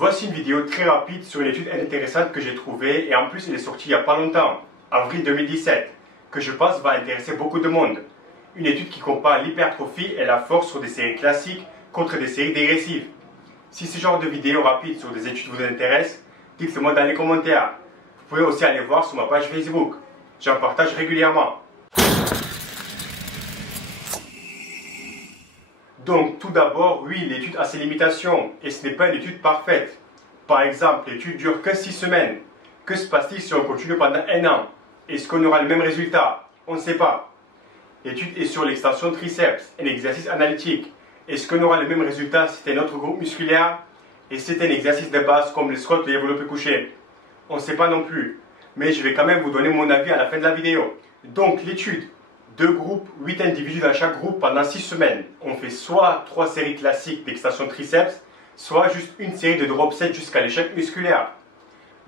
Voici une vidéo très rapide sur une étude intéressante que j'ai trouvée et en plus elle est sortie il n'y a pas longtemps, avril 2017, que je pense va intéresser beaucoup de monde. Une étude qui compare l'hypertrophie et la force sur des séries classiques contre des séries dégressives. Si ce genre de vidéo rapide sur des études vous intéresse, dites-le moi dans les commentaires. Vous pouvez aussi aller voir sur ma page Facebook. J'en partage régulièrement. Donc tout d'abord, oui, l'étude a ses limitations et ce n'est pas une étude parfaite. Par exemple, l'étude dure que 6 semaines. Que se passe-t-il si on continue pendant un an? Est-ce qu'on aura le même résultat? On ne sait pas. L'étude est sur l'extension triceps, un exercice analytique. Est-ce qu'on aura le même résultat si c'est un autre groupe musculaire? Et si c'est un exercice de base comme le squat ou le développé couché? On ne sait pas non plus. Mais je vais quand même vous donner mon avis à la fin de la vidéo. Donc l'étude. 2 groupes, 8 individus dans chaque groupe pendant 6 semaines. On fait soit 3 séries classiques d'extension triceps, soit juste une série de drop set jusqu'à l'échec musculaire.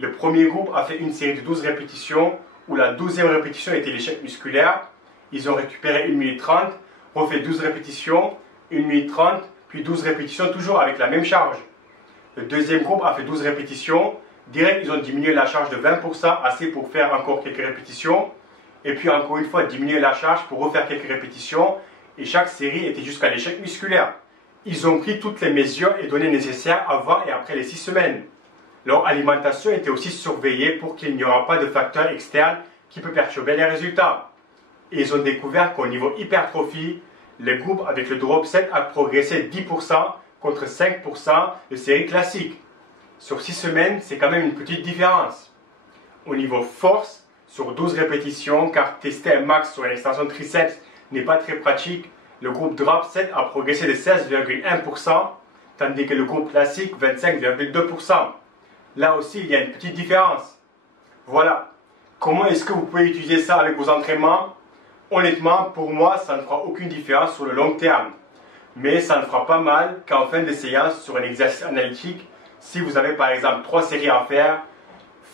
Le premier groupe a fait une série de 12 répétitions, où la 12e répétition était l'échec musculaire. Ils ont récupéré 1 minute 30, refait 12 répétitions, 1 minute 30, puis 12 répétitions toujours avec la même charge. Le deuxième groupe a fait 12 répétitions. Direct, ils ont diminué la charge de 20%, assez pour faire encore quelques répétitions. Et puis encore une fois, diminuer la charge pour refaire quelques répétitions. Et chaque série était jusqu'à l'échec musculaire. Ils ont pris toutes les mesures et données nécessaires avant et après les 6 semaines. Leur alimentation était aussi surveillée pour qu'il n'y aura pas de facteurs externes qui peuvent perturber les résultats. Et ils ont découvert qu'au niveau hypertrophie, le groupe avec le drop set a progressé 10% contre 5% de séries classiques. Sur 6 semaines, c'est quand même une petite différence. Au niveau force, sur 12 répétitions, car tester un max sur une extension de triceps n'est pas très pratique, le groupe drop set a progressé de 16,1%, tandis que le groupe classique 25,2%. Là aussi, il y a une petite différence. Voilà. Comment est-ce que vous pouvez utiliser ça avec vos entraînements? Honnêtement, pour moi, ça ne fera aucune différence sur le long terme. Mais ça ne fera pas mal qu'en fin de séance, sur un exercice analytique, si vous avez par exemple 3 séries à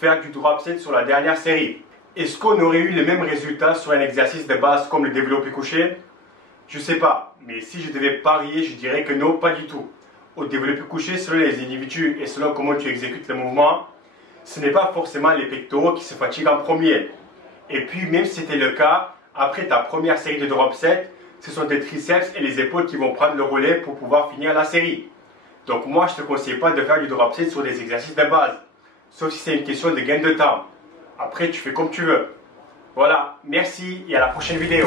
faire du drop set sur la dernière série. Est-ce qu'on aurait eu les mêmes résultats sur un exercice de base comme le développé couché? Je ne sais pas, mais si je devais parier, je dirais que non, pas du tout. Au développé couché, selon les individus et selon comment tu exécutes le mouvement, ce n'est pas forcément les pectoraux qui se fatiguent en premier. Et puis, même si c'était le cas, après ta première série de drop set, ce sont tes triceps et les épaules qui vont prendre le relais pour pouvoir finir la série. Donc moi, je ne te conseille pas de faire du drop set sur des exercices de base, sauf si c'est une question de gain de temps. Après, tu fais comme tu veux. Voilà, merci et à la prochaine vidéo.